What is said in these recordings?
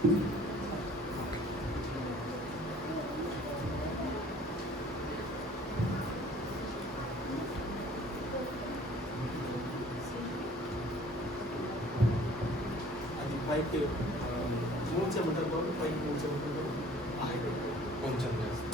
అది పైకి మూవ్ చేయమంటారు బాబు, పైకి మూవ్ చేయమంటారు, కొంచెం చేస్తాం.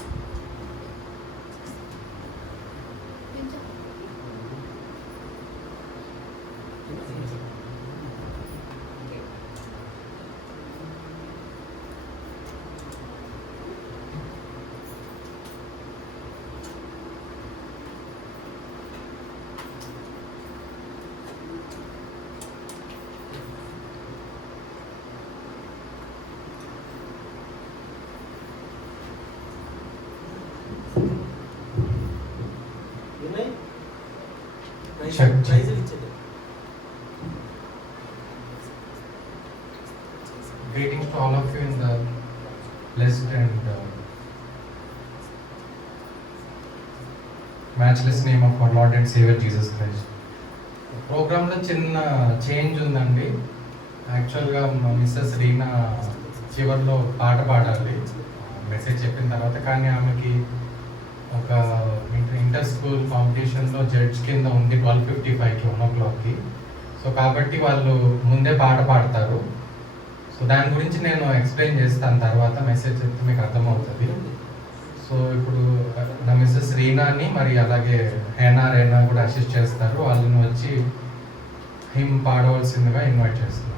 Greetings to all of you in the blessed and matchless name of our Lord and Savior Jesus Christ. ప్రోగ్రాంలో చిన్న చేంజ్ ఉందండి. యాక్చువల్గా మిస్సెస్ రీనా చివరిలో పాట పాడాలి మెసేజ్ చెప్పిన తర్వాత, కానీ ఆమెకి ఒక ఇంటర్ స్కూల్ కాంపిటీషన్లో జడ్జ్ కింద ఉంది 12:55కి 1 o'clockకి. సో కాబట్టి వాళ్ళు ముందే పాట పాడతారు. సో దాని గురించి నేను ఎక్స్ప్లెయిన్ చేస్తాను, తర్వాత మెసేజ్ చెప్తే మీకు అర్థమవుతుంది. సో ఇప్పుడు నా మిస్సెస్ రీనాని మరి అలాగే రేనా కూడా అసిస్ట్ చేస్తారు. వాళ్ళని వచ్చి హిమ్ పాడవలసిందిగా ఇన్వైట్ చేస్తున్నాను.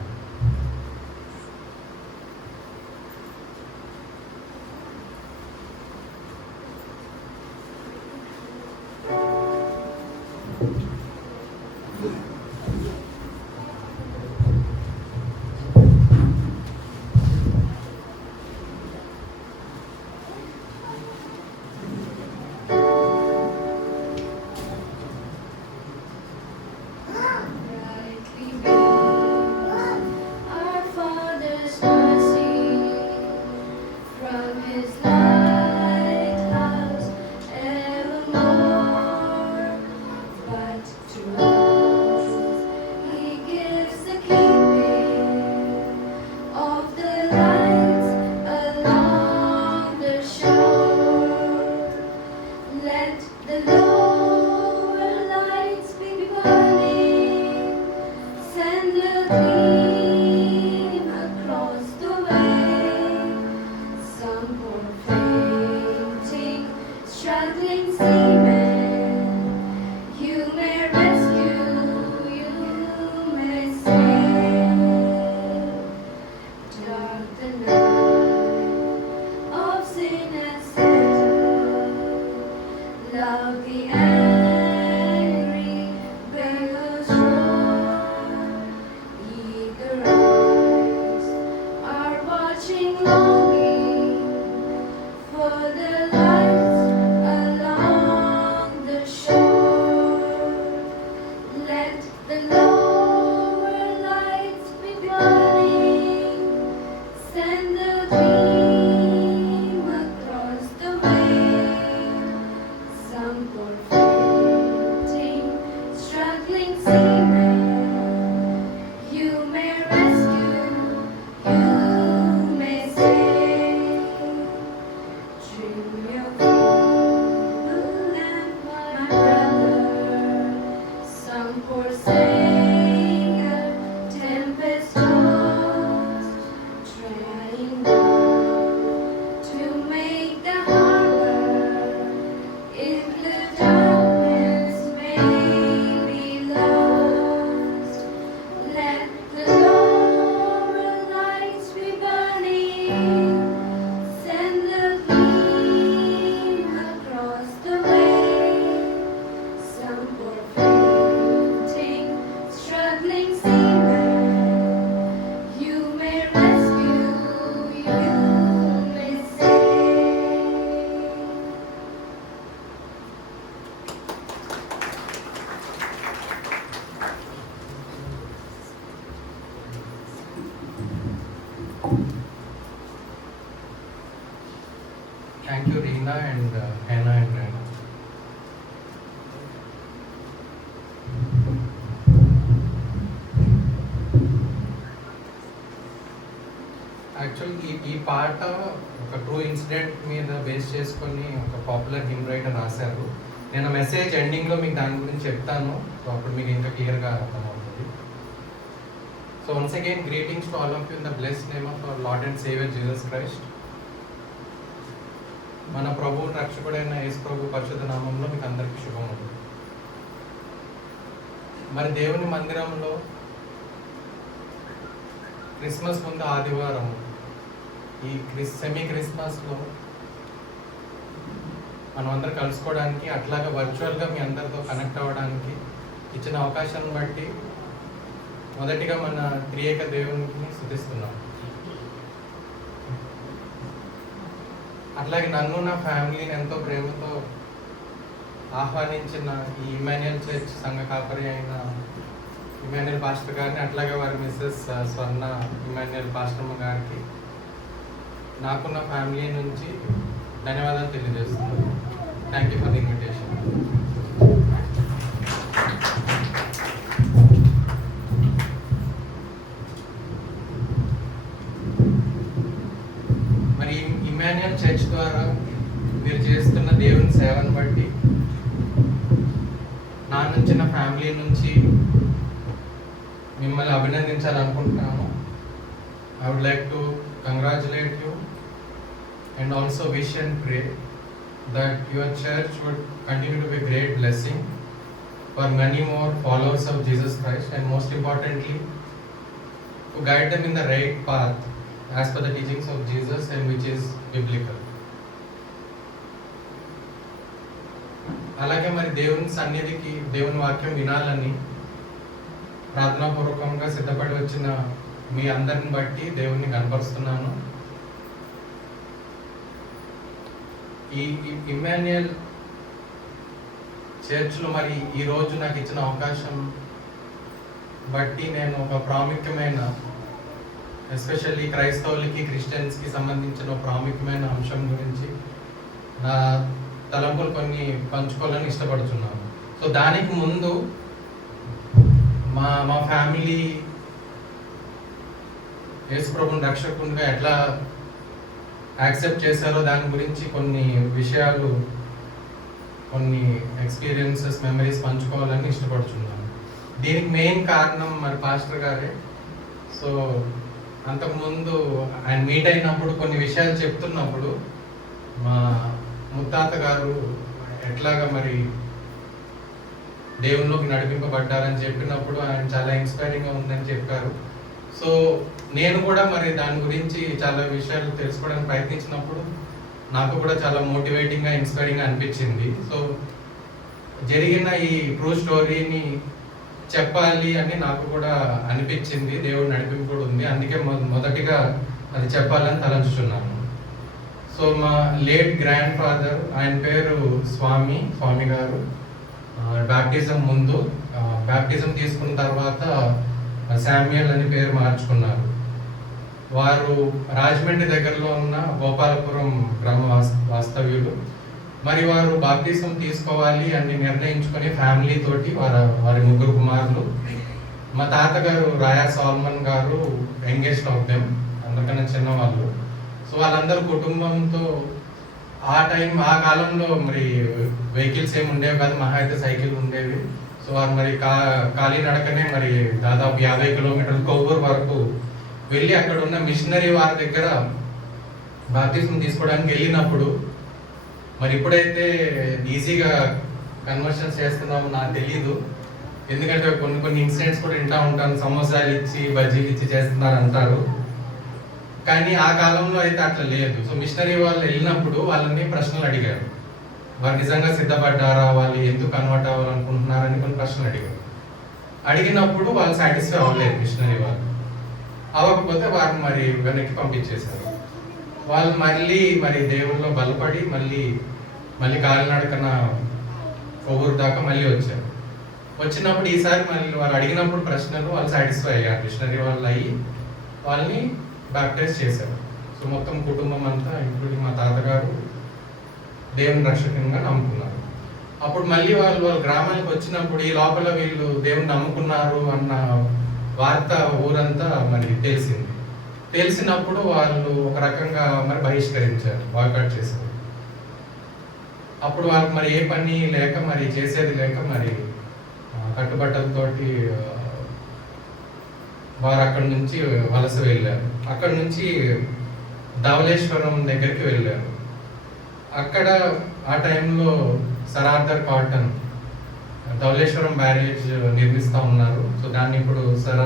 Thank you, Reena and Hannah and Rana. యాక్చువల్గా ఈ పాట ఒక ట్రూ ఇన్సిడెంట్ మీద బేస్ చేసుకొని ఒక పాపులర్ హిమ్ రైటర్ రాశారు. నేను మెసేజ్ ఎండింగ్లో మీకు దాని గురించి చెప్తాను, సో అప్పుడు మీకు ఇంకా క్లియర్గా అర్థమవుతుంది. So once again greetings to all of you in the blessed name of our Lord and saviour Jesus Christ. మన ప్రభువు రక్షకుడైన యేసు ప్రభు పరిశుద్ధ నామంలో మీకు అందరికీ శుభములు. మరి దేవుని మందిరంలో క్రిస్మస్ ముందు ఆదివారం ఈ సెమీ క్రిస్మస్లో మనం అందరం కలుసుకోవడానికి, అట్లాగా వర్చువల్గా మీ అందరితో కనెక్ట్ అవ్వడానికి ఇచ్చిన అవకాశాన్ని బట్టి మొదటిగా మన త్రియేక దేవునికి స్తుతిస్తున్నాం. అట్లాగే నన్ను నా ఫ్యామిలీని ఎంతో ప్రేమతో ఆహ్వానించిన ఈ ఇమాన్యుయల్ చర్చ్ సంఘ కాపరి అయిన ఇమాన్యుయల్ పాస్టర్ గారిని, అట్లాగే వారి మిస్సెస్ స్వర్ణ ఇమాన్యుయల్ పాస్టర్మ గారికి నాకున్న ఫ్యామిలీ నుంచి ధన్యవాదాలు తెలియజేస్తున్నాను. Thank you for the invitation. మరి ఇమాన్యుయల్ చర్చ్ ద్వారా మీరు చేస్తున్న దేవుని సేవను బట్టి నా నుంచి నా ఫ్యామిలీ నుంచి మిమ్మల్ని అభినందించాలనుకుంటున్నాను. I would like to congratulate you and also wish and pray that your church would continue to be a great blessing for many more followers of Jesus Christ, and most importantly to guide them in the right path as per the teachings of Jesus and which is biblical. అలాగే మరి దేవుని సన్నిధికి దేవుని వాక్యం వినాలని ప్రార్థనాపూర్వకంగా సిద్ధపడి వచ్చిన మీ అందరిని బట్టి దేవుణ్ణి కనపరుస్తున్నాను. ఈ ఇమాన్యుయల్ చర్చ్లో మరి ఈరోజు నాకు ఇచ్చిన అవకాశం బట్టి నేను ఒక ప్రాముఖ్యమైన, ఎస్పెషల్లీ క్రైస్తవులకి క్రిస్టియన్స్కి సంబంధించిన ప్రాముఖ్యమైన అంశం గురించి నా తలంపులు కొన్ని పంచుకోవాలని ఇష్టపడుతున్నాను. సో దానికి ముందు మా ఫ్యామిలీ యేసు ప్రభువుని రక్షకునిగా ఎట్లా యాక్సెప్ట్ చేశారో దాని గురించి కొన్ని విషయాలు, కొన్ని ఎక్స్పీరియన్సెస్, మెమరీస్ పంచుకోవాలని ఇష్టపడుతున్నాను. దీనికి మెయిన్ కారణం మరి పాస్టర్ గారే. సో అంతకుముందు ఆయన మీట్ అయినప్పుడు కొన్ని విషయాలు చెప్తున్నప్పుడు మా ముత్తాత గారు ఎట్లాగా మరి దేవునిలోకి నడిపింపబడ్డారని చెప్పినప్పుడు ఆయన చాలా ఇన్స్పైరింగ్గా ఉందని చెప్పారు. సో నేను కూడా మరి దాని గురించి చాలా విషయాలు తెలుసుకోవడానికి ప్రయత్నించినప్పుడు నాకు కూడా చాలా మోటివేటింగ్గా, ఇన్స్పైరింగ్గా అనిపించింది. సో జరిగిన ఈ ట్రూ స్టోరీని చెప్పాలి అని నాకు కూడా అనిపించింది. దేవుడు నడిపింపు కూడా ఉంది, అందుకే మొదటిగా అది చెప్పాలని తలంచుతున్నాను. సో మా లేట్ గ్రాండ్ ఫాదర్, ఆయన పేరు స్వామి గారు, బ్యాప్టిజం ముందు, బ్యాప్టిజం తీసుకున్న తర్వాత శామ్యుయల్ అని పేరు మార్చుకున్నారు. వారు రాజమండ్రి దగ్గరలో ఉన్న గోపాలపురం గ్రామ వాస్తవ్యులు. మరి వారు బాప్టిజం తీసుకోవాలి అని నిర్ణయించుకొని ఫ్యామిలీ తోటి వారి ముగ్గురు కుమారులు, మా తాతగారు రాయా సాల్మన్ గారు యంగెస్ట్ ఆఫ్ దెమ్, అందరికన్నా చిన్నవాళ్ళు. సో వాళ్ళందరూ కుటుంబంతో ఆ కాలంలో మరి వెహికల్స్ ఏమి ఉండేవి కాదు, మహా అయితే సైకిల్ ఉండేవి. సో వారు మరి కాలినడకనే మరి దాదాపు 50 కిలోమీటర్ల కొవ్వూరు వరకు వెళ్ళి అక్కడ ఉన్న మిషనరీ వారి దగ్గర బాప్టిజం తీసుకోవడానికి వెళ్ళినప్పుడు మరి ఇప్పుడైతే ఈజీగా కన్వర్షన్స్ చేస్తున్నామో నాకు తెలియదు, ఎందుకంటే కొన్ని ఇన్సిడెంట్స్ కూడా వింటూ ఉంటాను, సమోసాలు ఇచ్చి బజ్జీలు ఇచ్చి చేస్తున్నారు అంటారు. కానీ ఆ కాలంలో అయితే అట్లా లేదు. సో మిషనరీ వాళ్ళు వెళ్ళినప్పుడు వాళ్ళని ప్రశ్నలు అడిగారు, వారు నిజంగా సిద్ధపడ్డారా, వాళ్ళు ఎందుకు కన్వర్ట్ అవ్వాలనుకుంటున్నారని కొన్ని ప్రశ్నలు అడిగినప్పుడు వాళ్ళు సాటిస్ఫై అవ్వలేదు. మిషనరీ వాళ్ళు అవ్వకపోతే వారిని మరి వెనక్కి పంపించేశారు. వాళ్ళు మరి దేవుల్లో బలపడి మళ్ళీ కాలినడకన కొవ్వూరు దాకా మళ్ళీ వచ్చారు. వచ్చినప్పుడు ఈసారి మళ్ళీ వాళ్ళు అడిగినప్పుడు ప్రశ్నలు వాళ్ళు సాటిస్ఫై అయ్యారు. మిషనరీ వాళ్ళు అయ్యి వాళ్ళని బ్యాప్టైజ్ చేశారు. సో మొత్తం కుటుంబం అంతా ఇంక్లూడింగ్ మా తాతగారు దేవుని రక్షకంగా నమ్ముకున్నారు. అప్పుడు మళ్ళీ వాళ్ళ గ్రామానికి వచ్చినప్పుడు ఈ లోపల వీళ్ళు దేవుని నమ్ముకున్నారు అన్న వార్త ఊరంతా మరి తెలిసింది. తెలిసినప్పుడు వాళ్ళు ఒక రకంగా మరి బహిష్కరించారు, బాయ్కాట్ చేశారు. అప్పుడు వాళ్ళకి మరి ఏ పని లేక, మరి చేసేది లేక, మరి కట్టుబట్టలతోటి వారు అక్కడి నుంచి వలస వెళ్ళారు. అక్కడి నుంచి ధవళేశ్వరం దగ్గరికి వెళ్ళారు. అక్కడ ఆ టైంలో sir Arthur Cotton Dhavaleswaram barrage నిర్మిస్తూ ఉన్నారు. సో దాన్ని ఇప్పుడు sir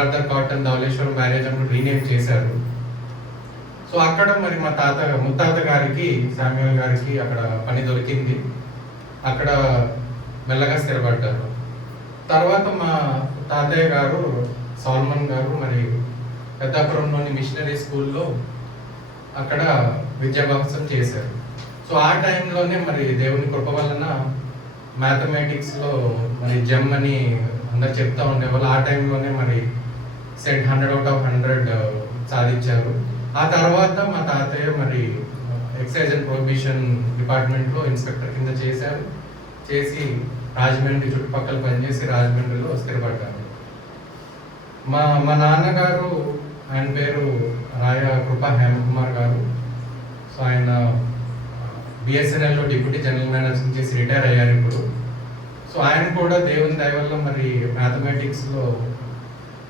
Arthur Cotton Dhavaleswaram barrage అని రీనేమ్ చేశారు. సో అక్కడ మరి మా ముత్తాత గారికి, శామ్యూల్ గారికి అక్కడ పని దొరికింది. అక్కడ మెల్లగా స్థిరపడ్డారు. తర్వాత మా తాతయ్య గారు సాల్మన్ గారు మరి పెద్దాపురంలోని మిషనరీ స్కూల్లో అక్కడ విద్యాభ్యాసం చేశారు. సో ఆ టైంలోనే మరి దేవుని కృప వలన మ్యాథమెటిక్స్లో మరి జెమ్ అని అందరు చెప్తా ఉండేవాళ్ళు. ఆ టైంలోనే మరి సెట్ 100/100 సాధించారు. ఆ తర్వాత మా తాతయ్య మరి ఎక్సైజ్ అండ్ ప్రొహిబిషన్ డిపార్ట్మెంట్లో ఇన్స్పెక్టర్ కింద చేసి రాజమండ్రి చుట్టుపక్కల పనిచేసి రాజమండ్రిలో స్థిరపడ్డారు. మా నాన్నగారు, ఆయన పేరు రాయ కృపా హేమకుమార్ గారు. సో ఆయన బిఎస్ఎన్ఎల్లో డిప్యూటీ జనరల్ మేనేజర్ చేసి రిటైర్ అయ్యారు ఇప్పుడు. సో ఆయన కూడా దేవుని దయ వల్ల మరి మ్యాథమెటిక్స్లో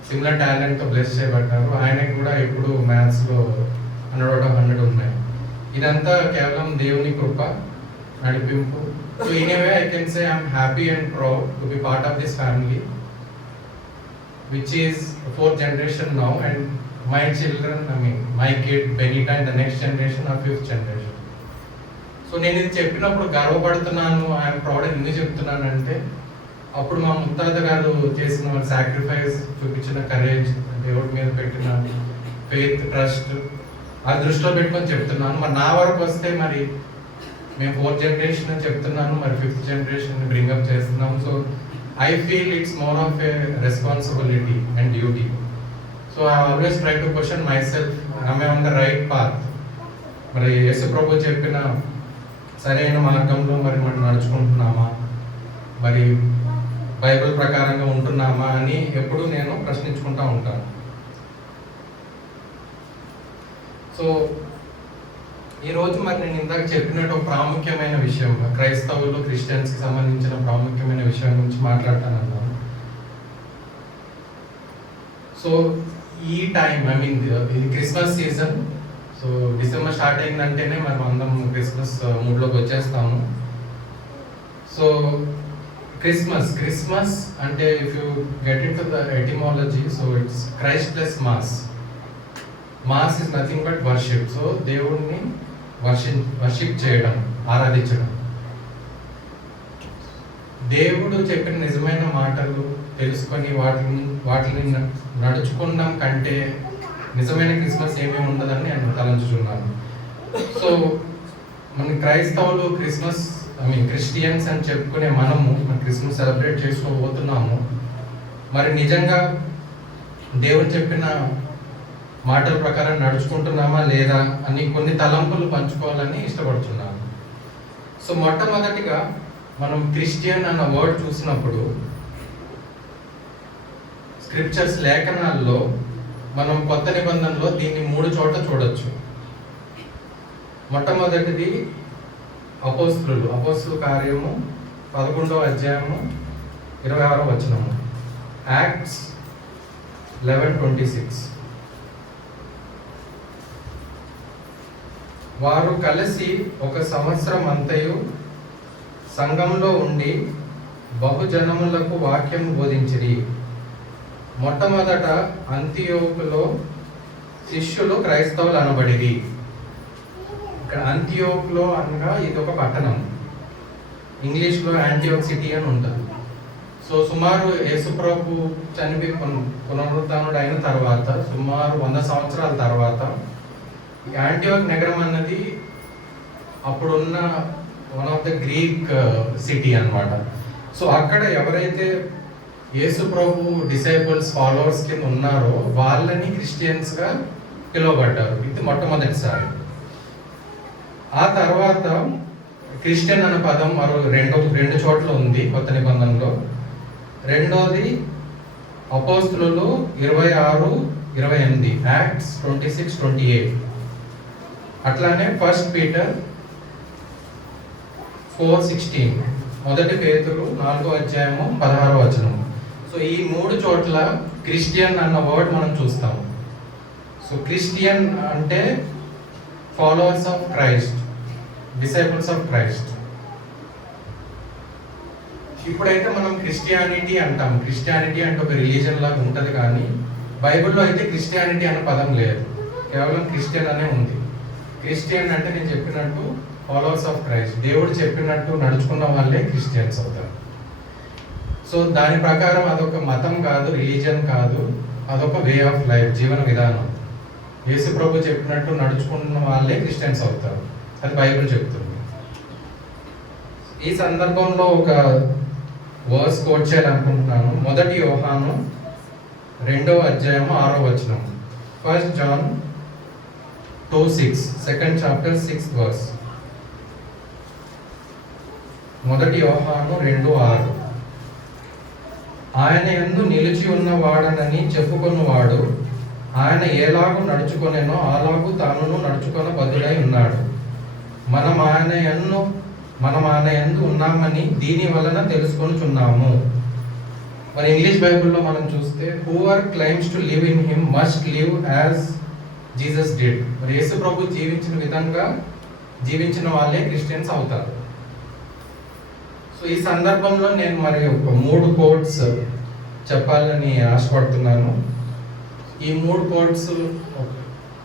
సిమిలర్ టాలెంట్తో బ్లెస్ చేయబడ్డారు. ఆయనకు కూడా ఇప్పుడు మ్యాథ్స్లో 100/100 ఉన్నాయి. ఇదంతా కేవలం దేవుని కృప, నడిపింపు. So in a way I can say I'm happy and proud to be part of this family which is 4th generation now, and my children, my kid Benita, and the next generation or 5th generation. So నేను ఇది చెప్పినప్పుడు గర్వపడుతున్నాను, I'm proud అని ఎందుకు చెప్తున్నానంటే, అప్పుడు మా ముత్తాత గారు చేసిన సాక్రిఫైస్, చూపించిన కరేజ్, దేవుడి మీద పెట్టిన ఫెయిత్, ట్రస్ట్, ఆ దృష్టిలో పెట్టుకొని చెప్తున్నాను. మరి నా వరకు వస్తే మరి మేము 4th generation అని చెప్తున్నాను, మరి 5th generation బ్రింగప్ చేస్తున్నాము. So I feel it's more of a responsibility and duty. So I always try to question myself, am I on the right path? మరి యేసు ప్రభు చెప్పిన సరైన మార్గంలో మరి మనం నడుచుకుంటున్నామా, మరి బైబిల్ ప్రకారంగా ఉంటున్నామా అని ఎప్పుడు నేను ప్రశ్నించుకుంటూ ఉంటాను. సో ఈరోజు మరి నేను ఇందాక చెప్పినట్టు ఒక ప్రాముఖ్యమైన విషయం, క్రైస్తవులు, క్రిస్టియన్స్కి సంబంధించిన ప్రాముఖ్యమైన విషయం గురించి మాట్లాడతానన్నాను. సో ఈ టైం, ఇది Christmas season. So December start అయిందంటేనే మనం అందరం క్రిస్మస్ మూడ్లోకి వచ్చేస్తాము. సో క్రిస్మస్ అంటే if you get into the etymology, so it's Christ plus mass. Mass is nothing but worship. So దేవుణ్ణి వర్షిప్ చేయడం, ఆరాధించడం. దేవుడు చెప్పిన నిజమైన మాటలు తెలుసుకొని వాటిని నడుచుకున్నాం కంటే నిజమైన క్రిస్మస్ ఏమేమి ఉండదని నేను తలంచుచున్నాను. సో మన క్రైస్తవులు క్రిస్టియన్స్ అని చెప్పుకునే మనము క్రిస్మస్ సెలబ్రేట్ చేసుకోబోతున్నాము. మరి నిజంగా దేవుడు చెప్పిన మాటల ప్రకారం నడుచుకుంటున్నామా లేదా అని కొన్ని తలంపులు పంచుకోవాలని ఇష్టపడుతున్నాను. సో మొట్టమొదటిగా మనం క్రిస్టియన్ అన్న వర్డ్ చూసినప్పుడు స్క్రిప్చర్స్, లేఖనాల్లో మనం కొత్త నిబంధనలో దీన్ని 3 చోట్ల చూడొచ్చు. మొట్టమొదటిది అపోస్తుల కార్యము 11వ అధ్యాయము 26వ వచనము, యాక్ట్స్ 11:26. వారు కలిసి 1 సంవత్సరం అంతయు సంఘంలో ఉండి బహుజనములకు వాక్యం బోధించిరి. మొట్టమొదట అంతియోకులో శిష్యులు క్రైస్తవులు అనబడిరి. ఇక్కడ అంతియోకులో అనగా ఇది ఒక పట్టణం, ఇంగ్లీష్లో యాంటియోక్ సిటీ అని ఉంటుంది. సో సుమారు యేసుప్రభు చనిపోయి పునరుత్థానుడు అయిన తర్వాత సుమారు 100 సంవత్సరాల తర్వాత యాంటియోక్ నగరం అన్నది అప్పుడున్న one of the Greek city అన్నమాట. సో అక్కడ ఎవరైతే యేసు ప్రభు డిసైపుల్స్, ఫాలోవర్స్ కింద ఉన్నారో వాళ్ళని క్రిస్టియన్స్గా పిలువబడ్డారు. ఇది మొట్టమొదటిసారి. ఆ తర్వాత క్రిస్టియన్ అనే పదం మరో రెండు చోట్ల ఉంది కొత్త నిబంధనలో. రెండోది అపోస్తులు 26-28, యాక్ట్స్ 26-28. అట్లానే 1 పీటర్ 4:16, మొదటి పేతురు 4:16. సో ఈ 3 చోట్ల క్రిస్టియన్ అన్న వర్డ్ మనం చూస్తాము. సో క్రిస్టియన్ అంటే followers of Christ, disciples of Christ. ఇప్పుడైతే మనం క్రిస్టియానిటీ అంటాం. క్రిస్టియానిటీ అంటే ఒక రిలీజన్ లాగా ఉంటుంది, కానీ బైబిల్లో అయితే క్రిస్టియానిటీ అనే పదం లేదు, కేవలం క్రిస్టియన్ అనే ఉంది. క్రిస్టియన్ అంటే నేను చెప్పినట్టు ఫాలోవర్స్ ఆఫ్ క్రైస్ట్, దేవుడు చెప్పినట్టు నడుచుకున్న వాళ్ళే క్రిస్టియన్స్ అవుతారు. సో దాని ప్రకారం అదొక మతం కాదు, రిలీజన్ కాదు, అదొక వే ఆఫ్ లైఫ్, జీవన విధానం. యేసు ప్రభు చెప్పినట్టు నడుచుకున్న వాళ్ళే క్రిస్టియన్స్ అవుతారు, అది బైబిల్ చెప్తుంది. ఈ సందర్భంలో ఒక వర్స్ కోట్ చేయాలనుకుంటున్నాను. 1 యోహాను 2:6. 1 John 2:6, 2nd chapter 6th verse. 1 యోహాను 2:6. ఆయన యందు నిలిచి ఉన్నవాడనని చెప్పుకొనువాడు ఆయన ఎలాగూ నడుచుకొనెనో అలాగూ తానును నడుచుకొన బదులై ఉన్నాడు. మనం ఆయన యందు ఉన్నామని దీని వలన తెలుసుకొనుచున్నాము. మరి ఇంగ్లీష్ బైబిల్లో మనం చూస్తే whoever claims to live in him must live as Jesus did. మరి యేసు ప్రభు జీవించిన విధంగా జీవించిన వాళ్ళే క్రిస్టియన్స్ అవుతారు. సో ఈ సందర్భంలో నేను మరి ఒక 3 కోట్స్ చెప్పాలని ఆశపడుతున్నాను. ఈ 3 కోట్స్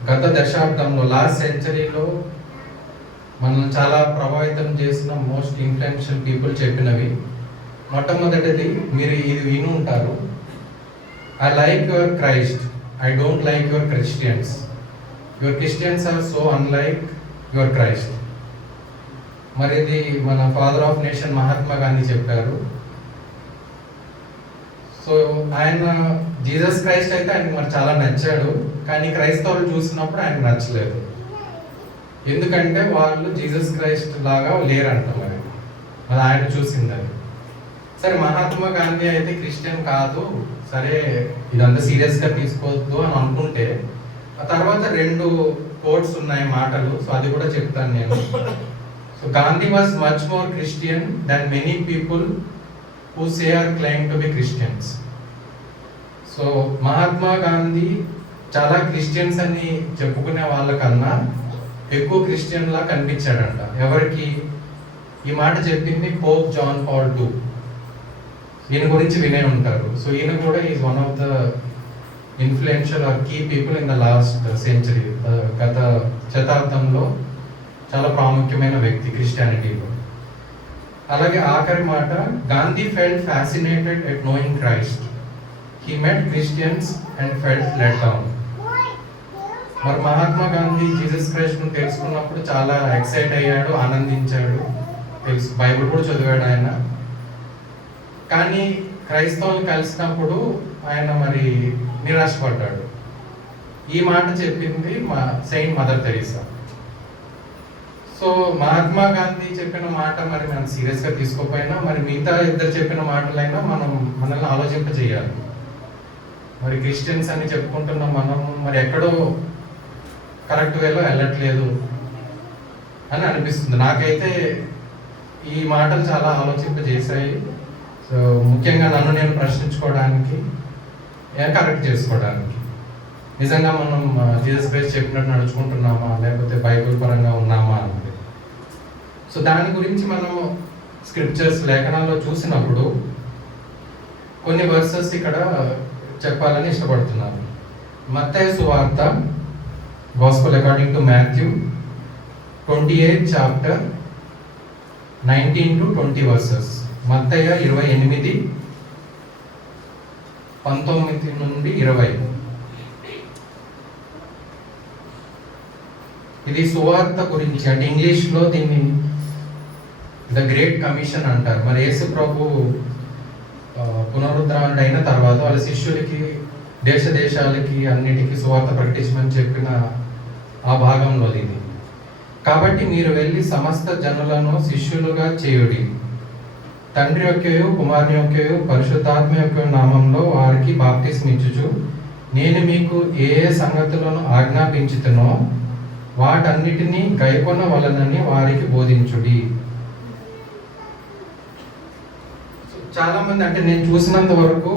గత దశాబ్దంలో, లాస్ట్ సెంచరీలో మనల్ని చాలా ప్రభావితం చేసిన మోస్ట్ ఇన్ఫ్లుయెన్షియల్ పీపుల్ చెప్పినవి. మొట్టమొదటిది మీరు ఇది విని ఉంటారు, I like your Christ, I don't like your Christians. Your Christians are so unlike your Christ. మరి ఇది మన father of nation Mahatma Gandhi చెప్పారు. సో ఆయన జీసస్ క్రైస్ట్ అయితే ఆయనకు మరి చాలా నచ్చాడు, కానీ క్రైస్తవులు చూసినప్పుడు ఆయనకు నచ్చలేదు. ఎందుకంటే వాళ్ళు జీసస్ క్రైస్ట్ లాగా లేరంట. మరి ఆయన చూసిందని. సరే, మహాత్మా గాంధీ అయితే క్రిస్టియన్ కాదు, సరే ఇదంతా సీరియస్గా తీసుకోవద్దు అని అనుకుంటే, ఆ తర్వాత 2 కోట్స్ ఉన్నాయి, మాటలు. సో అది కూడా చెప్తాను నేను. So Gandhi was much more Christian than many people who say are claim to be Christians. So Mahatma Gandhi చాలా క్రిస్టియన్స్ అని చెప్పుకునే వాళ్ళకన్నా ఎక్కువ క్రిస్టియన్ లా కనిపించాడంట. ఎవరికి ఈ మాట చెప్పింది? Pope John Paul II. ఈయన గురించి వినే ఉంటారు. సో ఈయన కూడా is one of the influential or key people in the last century. గత శతాబ్దంలో చాలా ప్రాముఖ్యమైన వ్యక్తి క్రిస్టియానిటీలో. అలాగే ఆఖరి మాట, Gandhi felt fascinated at knowing Christ. He met Christians and felt let down. మరి మహాత్మా గాంధీ జీసస్ క్రైస్ట్ ను తెలుసుకున్నప్పుడు చాలా ఎక్సైట్ అయ్యాడు, ఆనందించాడు, బైబిల్ కూడా చదివాడు ఆయన. కానీ క్రైస్తవులు కలిసినప్పుడు ఆయన మరి నిరాశపడ్డాడు. ఈ మాట చెప్పింది Saint Mother Teresa. So Mahatma Gandhi చెప్పిన మాట మరి మనం సీరియస్గా తీసుకోకపోయినా, మరి మిగతా ఇద్దరు చెప్పిన మాటలైనా మనల్ని ఆలోచింపజేయాలి. మరి క్రిస్టియన్స్ అని చెప్పుకుంటున్న మనం మరి ఎక్కడో కరెక్ట్ వేలో వెళ్ళట్లేదు అని అనిపిస్తుంది. నాకైతే ఈ మాటలు చాలా ఆలోచింపజేశాయి. సో ముఖ్యంగా నన్ను నేను ప్రశ్నించుకోవడానికి, కరెక్ట్ చేసుకోవడానికి, నిజంగా మనం జీసస్ క్రైస్ట్ చెప్పినట్టు నడుచుకుంటున్నామా, లేకపోతే బైబిల్ పరంగా ఉన్నామా అన్నది. సో దాని గురించి మనం స్క్రిప్చర్స్, లేఖనాల్లో చూసినప్పుడు కొన్ని వర్సెస్ ఇక్కడ చెప్పాలని ఇష్టపడుతున్నాను. మత్తయి సువార్త, Gospel according to Matthew, 28th chapter, 19 to 20 verses. మత్తయి 28, 19 నుండి 20. ఇది సువార్త గురించి. అంటే ఇంగ్లీష్లో దీన్ని ద గ్రేట్ కమిషన్ అంటారు. మరి యేసు ప్రభు పునరుద్ధరణ అయిన తర్వాత వాళ్ళ శిష్యులకి దేశాలకి అన్నిటికీ సువార్త ప్రకటించమని చెప్పిన ఆ భాగంలో ఇది. కాబట్టి మీరు వెళ్ళి సమస్త జనులను శిష్యులుగా చేయుడి, తండ్రి యొక్కయు కుమారుని యొక్కయు పరిశుద్ధాత్మ యొక్క నామంలో వారికి బాప్తిస్మ ఇచ్చుచు నేను మీకు ఏ ఏ సంగతులను ఆజ్ఞాపించుతునో వాటన్నిటినీ గైకొన వలనని వారికి బోధించుడి. చాలా మంది అంటే నేను చూసినంత వరకు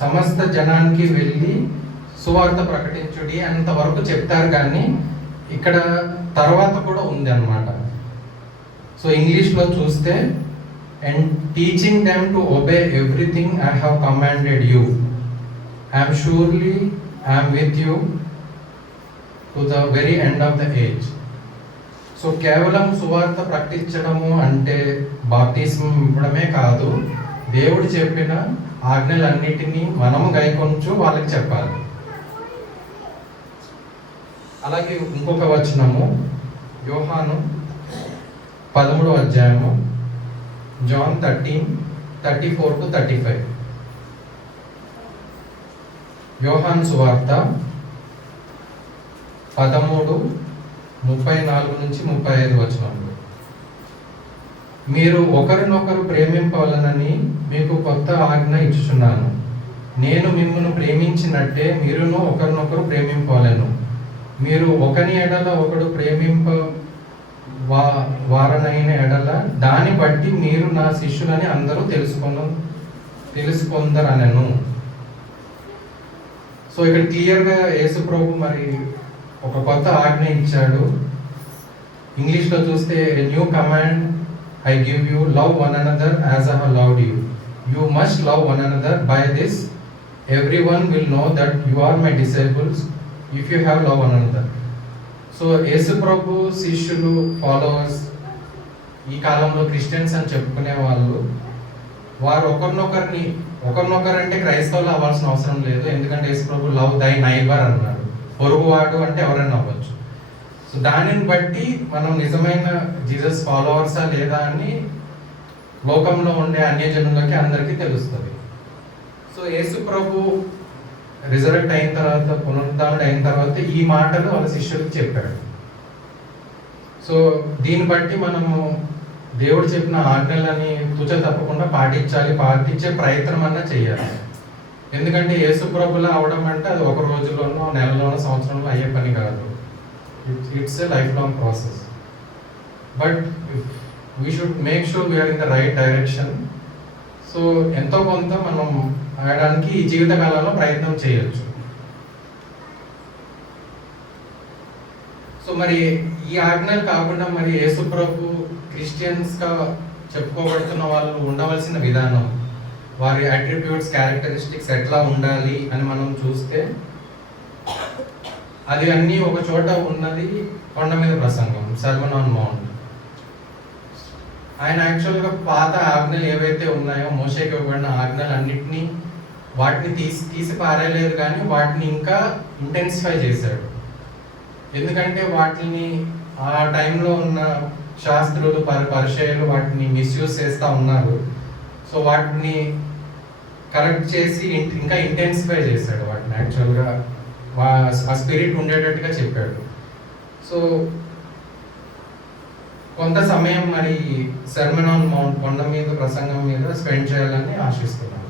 సమస్త జనానికి వెళ్ళి సువార్త ప్రకటించుడి అంతవరకు చెప్తారు, కానీ ఇక్కడ తర్వాత కూడా ఉంది అన్నమాట. సో ఇంగ్లీష్లో చూస్తే and teaching them to obey everything I have commanded you, I'm surely I'm with you to the very end of the age. So కేవలం సువార్త ప్రకటించడము అంటే బాప్తిస్మం ఇవ్వడమే కాదు, దేవుడు చెప్పిన ఆజ్ఞలన్నిటినీ మనము గైకొంచు వాళ్ళకి చెప్పాలి. అలాగే ఇంకొక వచనము యోహాను 13వ అధ్యాయము జాన్ 13:34-35. యోహాను సువార్త 13:34-35 వచనములు. మీరు ఒకరినొకరు ప్రేమింపవలనని మీకు కొత్త ఆజ్ఞ ఇచ్చుచున్నాను, నేను మిమ్మును ప్రేమించినట్టే మీరును ఒకరినొకరు ప్రేమింపవలెను. మీరు ఒకని ఎడల ఒకడు ప్రేమింప వారనైన ఎడల దాన్ని బట్టి మీరు నా శిష్యులని అందరూ తెలుసుకొందరనెను. సో ఇక్కడ క్లియర్గా యేసు ప్రభు మరి ఒక కొత్త ఆజ్ఞ ఇచ్చాడు. ఇంగ్లీష్లో చూస్తే new command I give you, love one another as I have loved you. You must love one another. By this, everyone will know that you are my disciples if you have love one another. So, యేసు ప్రభు శిష్యులు followers ఈ కాలంలో Christians అని చెప్పుకునే వాళ్ళు, వారు ఒకరినొకరు అంటే క్రైస్తవులు అవ్వాల్సిన అవసరం లేదు, ఎందుకంటే యేసు ప్రభు లవ్ దై నైబర్ అన్నాడు. పొరుగువాడు అంటే ఎవరైనా అవ్వచ్చు. సో దానిని బట్టి మనం నిజమైన జీసస్ ఫాలోవర్సా లేదా అని లోకంలో ఉండే అన్యజనులకి అందరికీ తెలుస్తుంది. సో యేసు ప్రభు రిజరెక్ట్ అయిన తర్వాత, పునరుద్ధానుడు అయిన తర్వాత ఈ మాటలు వాళ్ళ శిష్యులకు చెప్పాడు. సో దీన్ని బట్టి మనము దేవుడు చెప్పిన ఆజ్ఞలని తుచ తప్పకుండా పాటించే ప్రయత్నం అన్నా చేయాలి. ఎందుకంటే యేసు ప్రభులా అవడం అంటే అది ఒక రోజులోనో నెలలోనో సంవత్సరంలో అయ్యే పని కాదు. It's a lifelong process, but we should make sure we are in the right direction. So ఎంతో కొంత మనం ఆడడానికి ఈ జీవిత కాలంలో ప్రయత్నం చేయొచ్చు. సో మరి ఈ ఆజ్ఞలు కాకుండా మరి యేసు ప్రభు క్రిస్టియన్స్గా చెప్పుకోబడుతున్న వాళ్ళు ఉండవలసిన విధానం, వారి అట్రిబ్యూట్స్, క్యారెక్టరిస్టిక్స్ ఎట్లా ఉండాలి అని మనం చూస్తే అది అన్నీ ఒక చోట ఉన్నది కొండ మీద ప్రసంగం, సర్మన్ ఆన్ మౌంట్. ఆయన యాక్చువల్గా పాత ఆజ్ఞలు ఏవైతే ఉన్నాయో, మోషేకి ఇవ్వబడిన ఆజ్ఞలు అన్నిటినీ వాటిని తీసి పారేయలేదు, కానీ వాటిని ఇంకా ఇంటెన్సిఫై చేశాడు. ఎందుకంటే వాటిని ఆ టైంలో ఉన్న శాస్త్రులు పరిచయాలు వాటిని మిస్యూజ్ చేస్తూ ఉన్నారు. సో వాటిని కరెక్ట్ చేసి ఇంకా ఇంటెన్సిఫై చేశాడు వాటిని. యాక్చువల్గా ఆ స్పిరిట్ ఉండేటట్టుగా చెప్పాడు. సో కొంత సమయం మరి సర్మన్ ఆన్ మౌంట్, కొండ మీద ప్రసంగం మీద స్పెండ్ చేయాలని ఆశిస్తున్నాను.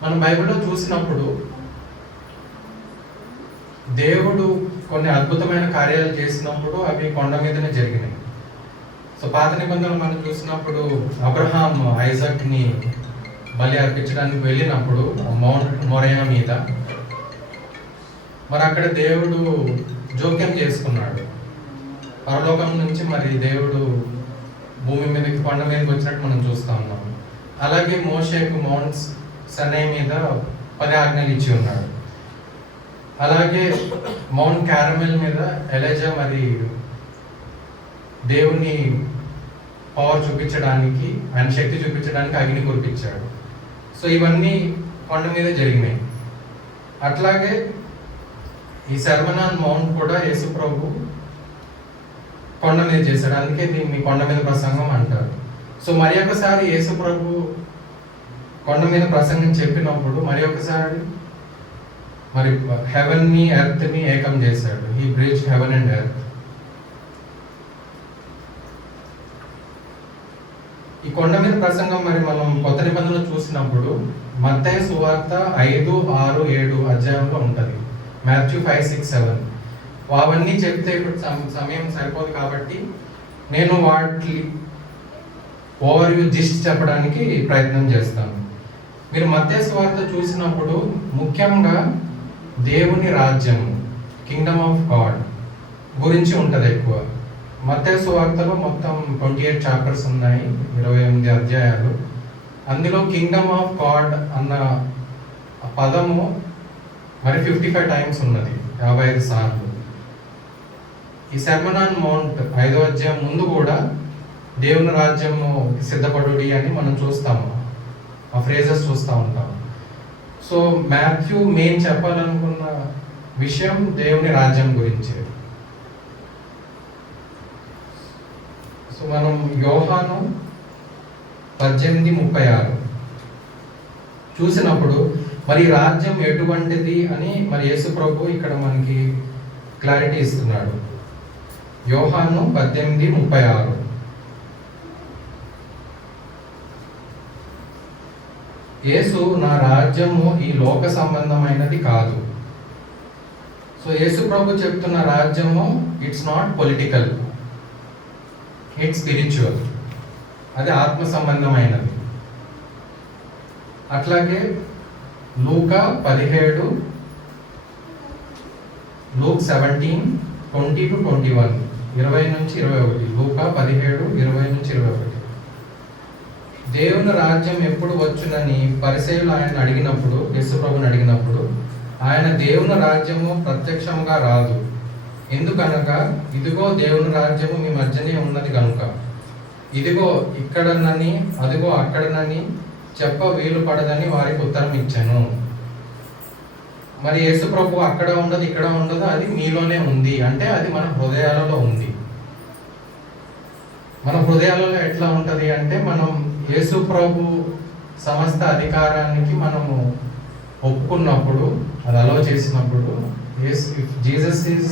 మనం బైబిల్లో చూసినప్పుడు దేవుడు కొన్ని అద్భుతమైన కార్యాలు చేసినప్పుడు అవి కొండ మీదనే జరిగినాయి. సో పాత నిబంధనలు మనం చూసినప్పుడు అబ్రహాం ఐజాక్ని బలి అర్పించడానికి వెళ్ళినప్పుడు మౌంట్ మొరియా మీద మరి అక్కడ దేవుడు జోక్యం చేసుకున్నాడు. పరలోకం నుంచి మరి దేవుడు భూమి మీదకి, కొండ మీదకి వచ్చినట్టు మనం చూస్తూ ఉన్నాం. అలాగే మోషేకు మౌంట్ సనై మీద 10 ఆజ్ఞలు ఇచ్చి ఉన్నాడు. అలాగే మౌంట్ క్యారమెల్ మీద ఎలీజా మరి దేవుని పవర్ చూపించడానికి, ఆయన శక్తి చూపించడానికి అగ్ని కురిపించాడు. సో ఇవన్నీ కొండ మీద జరిగినాయి. అట్లాగే ఈ సర్మన్ ఆన్ మౌంట్ కూడా యేసు ప్రభు కొండ మీద చేశాడు. అందుకే దీన్ని కొండ మీద ప్రసంగం అంటారు. సో మరి ఒకసారి యేసు ప్రభు కొండ మీద ప్రసంగం చెప్పినప్పుడు మరి ఒకసారి మరి హెవెన్ని ఎర్త్ని ఏకం చేశాడు. He bridge heaven and earth. ఈ కొండ మీద ప్రసంగం మరి మనం కొత్త నిబంధనలు చూసినప్పుడు మత్తయి సువార్త 5, 6, 7 అధ్యాయంలో ఉంటుంది. మాథ్యూ 5, 6, 7 అవన్నీ చెప్తే ఇప్పుడు సమయం సరిపోదు కాబట్టి నేను వాటి ఓవర్వ్యూ జిస్ట్ చెప్పడానికి ప్రయత్నం చేస్తాను. మీరు మత్తయి సువార్త చూసినప్పుడు ముఖ్యంగా దేవుని రాజ్యం, కింగ్డమ్ ఆఫ్ గాడ్ గురించి ఉంటుంది ఎక్కువ. మత్తయి సువార్తలో మొత్తం 28 చాప్టర్స్ ఉన్నాయి, 28 అధ్యాయాలు. అందులో కింగ్డమ్ ఆఫ్ గాడ్ అన్న పదము మరి 55 టైమ్స్ ఉన్నది, 55 సార్లు. ఈ సెర్మన్ ఆన్ మౌంట్ 5వ అధ్యాయం ముందు కూడా దేవుని రాజ్యము సిద్ధపడుడి అని మనం చూస్తాము, ఆ ఫ్రేజెస్ చూస్తూ ఉంటాం. సో మాథ్యూ మెయిన్ చెప్పాలనుకున్న విషయం దేవుని రాజ్యం గురించి. సో మనం యోహాను 18:36 చూసినప్పుడు మరి రాజ్యం ఎటువంటిది అని మరి యేసు ప్రభు ఇక్కడ మనకి క్లారిటీ ఇస్తున్నాడు. యోహాను 18:36 యేసు నా రాజ్యము ఈ లోక సంబంధమైనది కాదు. సో యేసు ప్రభు చెప్తున్న రాజ్యము it's not political, it's spiritual, అది ఆత్మ సంబంధమైనది. అట్లాగే లూకా 17, లూక్ 17, 20-21, 20-21, లూకా 17, 20-21. దేవుని రాజ్యం ఎప్పుడు వచ్చునని పరిసయ్యులు ఆయన అడిగినప్పుడు, యేసు ప్రభుని అడిగినప్పుడు, ఆయన దేవుని రాజ్యము ప్రత్యక్షంగా రాదు, ఎందుకనగా ఇదిగో దేవుని రాజ్యము మీ మధ్యనే ఉన్నది కనుక, ఇదిగో ఇక్కడనని అదిగో అక్కడనని చెప్ప వీలు పడదని వారికి ఉత్తరం ఇచ్చాను. మరి యేసు ప్రభు అక్కడ ఉండదు ఇక్కడ ఉండదు, అది మీలోనే ఉంది అంటే అది మన హృదయాలలో ఉంది. మన హృదయాలలో ఎట్లా ఉంటుంది అంటే మనం యేసు ప్రభు సమస్త అధికారానికి మనము ఒప్పుకున్నప్పుడు, అది అలో చేసినప్పుడు, Jesus is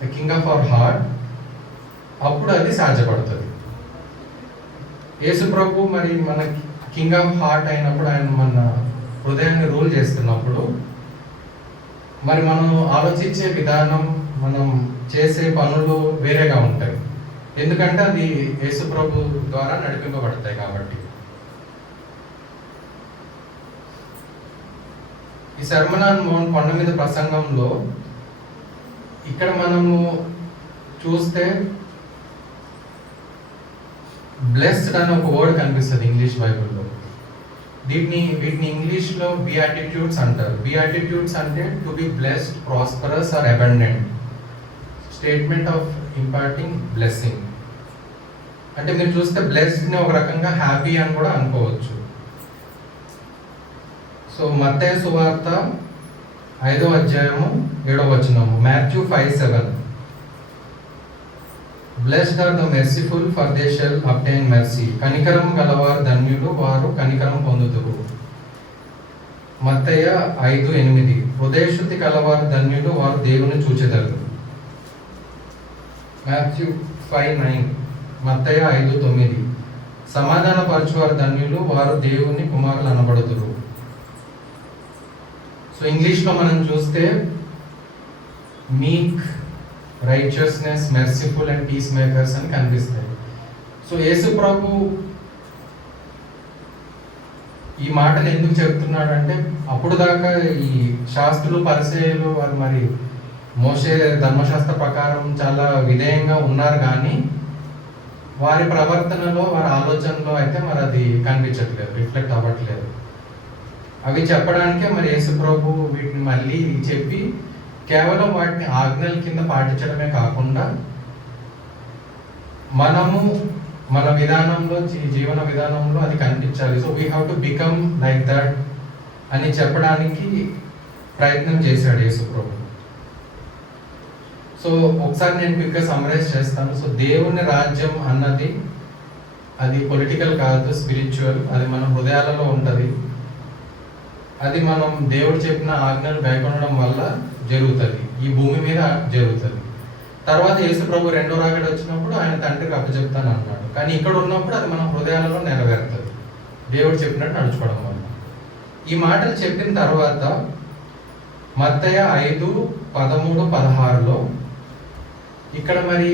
the king of our heart, అప్పుడు అది సాధ్యపడుతుంది. యేసు ప్రభు మరి మన కింగ్ ఆఫ్ హార్ట్ అయినప్పుడు, ఆయన మన హృదయాన్ని రూల్ చేస్తున్నప్పుడు మరి మనం ఆలోచించే విధానం, మనం చేసే పనులు వేరేగా ఉంటాయి. ఎందుకంటే అది యేసు ప్రభు ద్వారా నడిపింపబడతాయి కాబట్టి. ఈ సెర్మన్ ఆన్ మౌంట్ కొండ మీద ప్రసంగంలో ఇక్కడ మనము చూస్తే బ్లెస్డ్ అని ఒక వర్డ్ కనిపిస్తుంది ఇంగ్లీష్ బైబిల్లో. వీటిని ఇంగ్లీష్లో బియాటిట్యూడ్స్ అంటారు. బియాటిట్యూడ్స్ అంటే to be blessed, prosperous or abundant, statement of imparting blessing. అంటే మీరు చూస్తే బ్లెస్డ్ని ఒక రకంగా హ్యాపీ అని కూడా అనుకోవచ్చు. సో మత్తయి సువార్త 5వ అధ్యాయము 7వ వచనము, Matthew 5:7 blessed are the merciful for they shall obtain mercy, కనికరం గలవారు ధన్యులు, వారు కనికరం పొందుదురు. మత్తయి 5:8 హృదయశుద్ధి కలవారు ధన్యులు, వారు దేవుని చూచెదరు. మాథ్యూ 5:9 మత్తయి 5:9 సమాధాన పరచువారు ధన్యులు, వారు దేవుని కుమారులు అనబడుదురు. సో ఇంగ్లీష్లో మనం చూస్తే meek, righteousness, merciful and peacemakers అని కనిపిస్తాయి. సో యేసు ప్రభు ఈ మాటలు ఎందుకు చెప్తున్నాడంటే, అప్పుడు దాకా ఈ శాస్త్రులు, పరిసయ్యులు వారు మరి మోషే ధర్మశాస్త్ర ప్రకారం చాలా విధేయంగా ఉన్నారు, కానీ వారి ప్రవర్తనలో, వారి ఆలోచనలో అయితే మరి అది కనిపించట్లేదు, రిఫ్లెక్ట్ అవ్వట్లేదు. అవి చెప్పడానికే మరి యేసు ప్రభు వీటిని మళ్ళీ చెప్పి కేవలం వాటిని ఆజ్ఞల కింద పాటించడమే కాకుండా మనము మన విధానంలో, జీవన విధానంలో అది కనిపించాలి. So we have to become like that అని చెప్పడానికి ప్రయత్నం చేశాడు యేసు ప్రభు. సో ఒకసారి నేను క్విక్గా సమ్మరైజ్ చేస్తాను. సో దేవుని రాజ్యం అన్నది అది పొలిటికల్ కాదు, స్పిరిచువల్. అది మన హృదయాలలో ఉంటుంది. అది మనం దేవుడు చెప్పిన ఆజ్ఞలు గైకొనడం వల్ల జరుగుతుంది, ఈ భూమి మీద జరుగుతుంది. తర్వాత యేసు ప్రభు రెండో రాకడ వచ్చినప్పుడు ఆయన తండ్రికి అప్పచెప్తాను అన్నాడు. కానీ ఇక్కడ ఉన్నప్పుడు అది మన హృదయాలలో నెరవేరుతుంది, దేవుడు చెప్పినట్టు నడుచుకోవడం వల్ల. ఈ మాటలు చెప్పిన తర్వాత మత్తయి 5:13-16లో ఇక్కడ మరి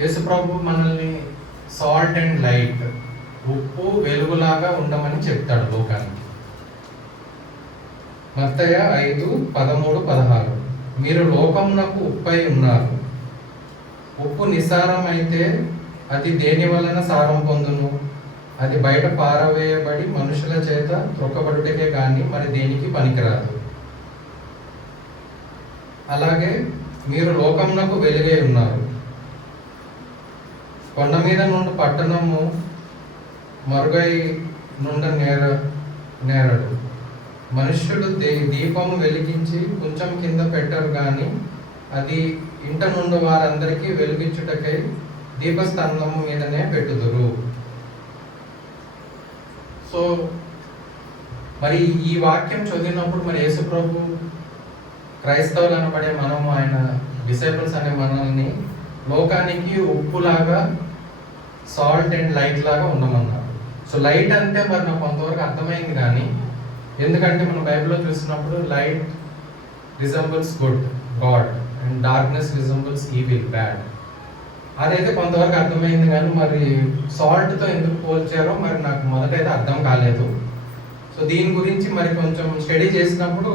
యేసు ప్రభు మనల్ని సాల్ట్ అండ్ లైట్, ఉప్పు వెలుగులాగా ఉండమని చెప్తాడు లోకానికి. మత్తయి 5:13-16 మీరు లోకమునకు ఉప్పై ఉన్నారు. ఉప్పు నిస్సారం అయితే అది దేని వలన సారం పొందును? అది బయట పారవేయబడి మనుషుల చేత త్రొక్కబడుటకే కానీ మరి దేనికి పనికిరాదు. అలాగే మీరు లోకమునకు వెలుగై ఉన్నారు. కొండ మీద నుండి పట్టణము మరుగై నుండి నేరడు. మనుష్యుడు దీపము వెలిగించి కొంచెం కింద పెట్టరు కానీ అది ఇంట నుండి వారందరికీ వెలిగించుటకై దీపస్తంభము మీదనే పెట్టుదురు. సో మరి ఈ వాక్యం చదివినప్పుడు మరి యేసు ప్రభు క్రైస్తవులు అనబడే మనము, ఆయన డిసైపుల్స్ అనే మనల్ని లోకానికి ఉప్పులాగా, సాల్ట్ అండ్ లైట్ లాగా ఉండమన్నారు. సో లైట్ అంటే మరి నాకు కొంతవరకు అర్థమైంది, కానీ ఎందుకంటే మనం బైబిల్లో చూసినప్పుడు light resembles God and darkness resembles evil, bad. అదైతే కొంతవరకు అర్థమైంది, కానీ మరి సాల్ట్తో ఎందుకు పోల్చారో మరి నాకు మొదటైతే అర్థం కాలేదు. సో దీని గురించి మరి కొంచెం స్టడీ చేసినప్పుడు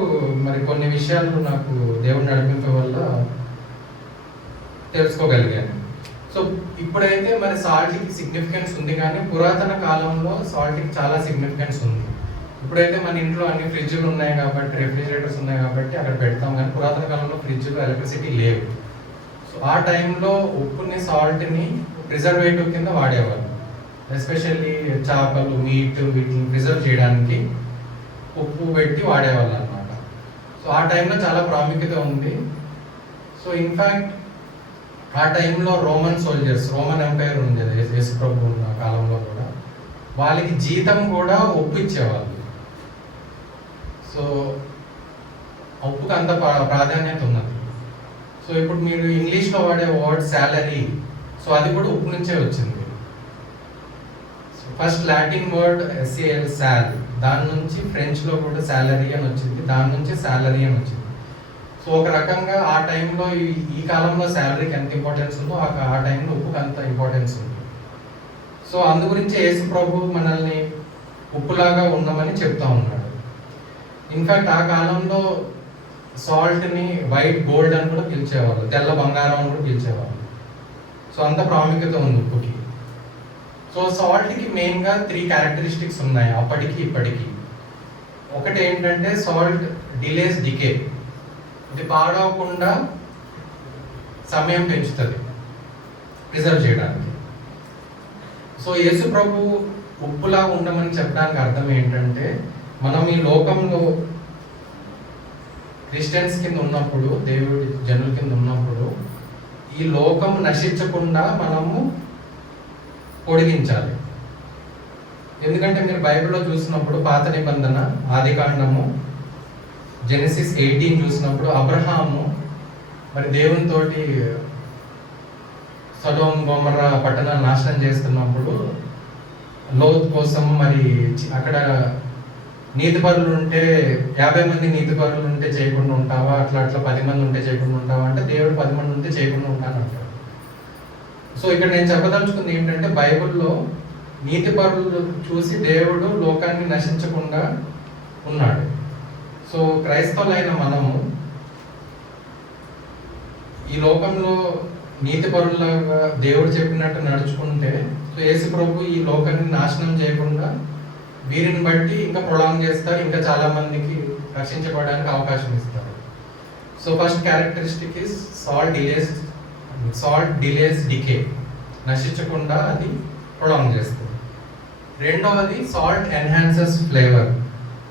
మరి కొన్ని విషయాలు నాకు దేవుడు నడిపించడం వల్ల తెలుసుకోగలిగాను. సో ఇప్పుడైతే మరి సాల్ట్కి సిగ్నిఫికెన్స్ ఉంది, కానీ పురాతన కాలంలో సాల్ట్కి చాలా సిగ్నిఫికెన్స్ ఉంది. ఇప్పుడైతే మన ఇంట్లో అన్ని ఫ్రిడ్జ్లు ఉన్నాయి కాబట్టి, రెఫ్రిజిరేటర్స్ ఉన్నాయి కాబట్టి అక్కడ పెడతాం, కానీ పురాతన కాలంలో ఫ్రిడ్జ్లు, ఎలక్ట్రిసిటీ లేవు. సో ఆ టైంలో ఉప్పుని, సాల్ట్ని ప్రిజర్వేటివ్ కింద వాడేవారు. ఎస్పెషల్లీ చేపలు, మీట్ వీటిని ప్రిజర్వ్ చేయడానికి ఉప్పు పెట్టి వాడేవాళ్ళు అనమాట. సో ఆ టైంలో చాలా ప్రాముఖ్యత ఉంది. సో ఇన్ఫ్యాక్ట్ ఆ టైంలో రోమన్ సోల్జర్స్, రోమన్ ఎంపైర్ ఉండేది యేసు ప్రభు ఉన్న కాలంలో కూడా, వాళ్ళకి జీతం కూడా ఉప్పు ఇచ్చేవాళ్ళు. సో ఉప్పుకి అంత ప్రాధాన్యత ఉన్నది. సో ఇప్పుడు మీరు ఇంగ్లీష్లో వాడే వర్డ్ శాలరీ, సో అది కూడా ఉప్పు నుంచే వచ్చింది. ఫస్ట్ లాటిన్ వర్డ్ SAL, సాల్, దాని నుంచి ఫ్రెంచ్లో కూడా శాలరీ అని వచ్చింది, దాని నుంచి శాలరీ అని వచ్చింది. సో ఒక రకంగా ఆ టైంలో ఈ కాలంలో శాలరీకి ఎంత ఇంపార్టెన్స్ ఉందో ఆ టైంలో ఉప్పుకి అంత ఇంపార్టెన్స్ ఉంది. సో అందు గురించి యేసు ప్రభు మనల్ని ఉప్పులాగా ఉండమని చెప్తా ఉన్నాడు. ఇన్ఫ్యాక్ట్ ఆ కాలంలో సాల్ట్ని వైట్ గోల్డ్ అని కూడా పిలిచేవాళ్ళు, తెల్ల బంగారం అని కూడా పిలిచేవాళ్ళు. సో అంత ప్రాముఖ్యత ఉంది ఉప్పుకి. సో సాల్ట్కి మెయిన్గా 3 క్యారెక్టరిస్టిక్స్ ఉన్నాయి అప్పటికి ఇప్పటికి. ఒకటి ఏంటంటే సాల్ట్ డిలేస్ డికే, ఇది పాడవకుండా సమయం పెంచుతుంది ప్రిజర్వ్ చేయడానికి. సో యేసు ప్రభు ఉప్పులా ఉండమని చెప్పడానికి అర్థం ఏంటంటే, మనం ఈ లోకంలో క్రిస్టియన్స్ కింద ఉన్నప్పుడు, దేవుడి జనుల కింద ఉన్నప్పుడు, ఈ లోకం నశించకుండా మనము పొడిగించాలి. ఎందుకంటే మీరు బైబిల్లో చూసినప్పుడు పాత నిబంధన ఆదికాండము జెనసిస్ 18 చూసినప్పుడు అబ్రహాము మరి దేవునితోటి సొదొమ గొమొర్రా పట్టణాలు నాశనం చేస్తున్నప్పుడు లోతు కోసం మరి అక్కడ నీతిపరులు ఉంటే 50 మంది నీతిపరులు ఉంటే చేయకుండా ఉంటావా, అట్లా 10 మంది ఉంటే చేయకుండా ఉంటావా అంటే దేవుడు 10 మంది ఉంటే చేయకుండా ఉంటాను అంటాడు. సో ఇక్కడ నేను చెప్పదలుచుకుంది ఏంటంటే, బైబిల్లో నీతిపరులు చూసి దేవుడు లోకాన్ని నశించకుండా ఉన్నాడు. సో క్రైస్తవులైన మనము ఈ లోకంలో నీతిపరులాగా దేవుడు చెప్పినట్టు నడుచుకుంటే, సో యేసు ప్రభు ఈ లోకాన్ని నాశనం చేయకుండా వీరిని బట్టి ఇంకా ప్రొలాంగ్ చేస్తారు, ఇంకా చాలా మందికి రక్షించబడడానికి అవకాశం ఇస్తారు. So first characteristic is salt delays decay, నశించకుండా అది ప్రొలాంగ్ చేస్తుంది. రెండవది సాల్ట్ ఎన్హాన్సెస్ ఫ్లేవర్.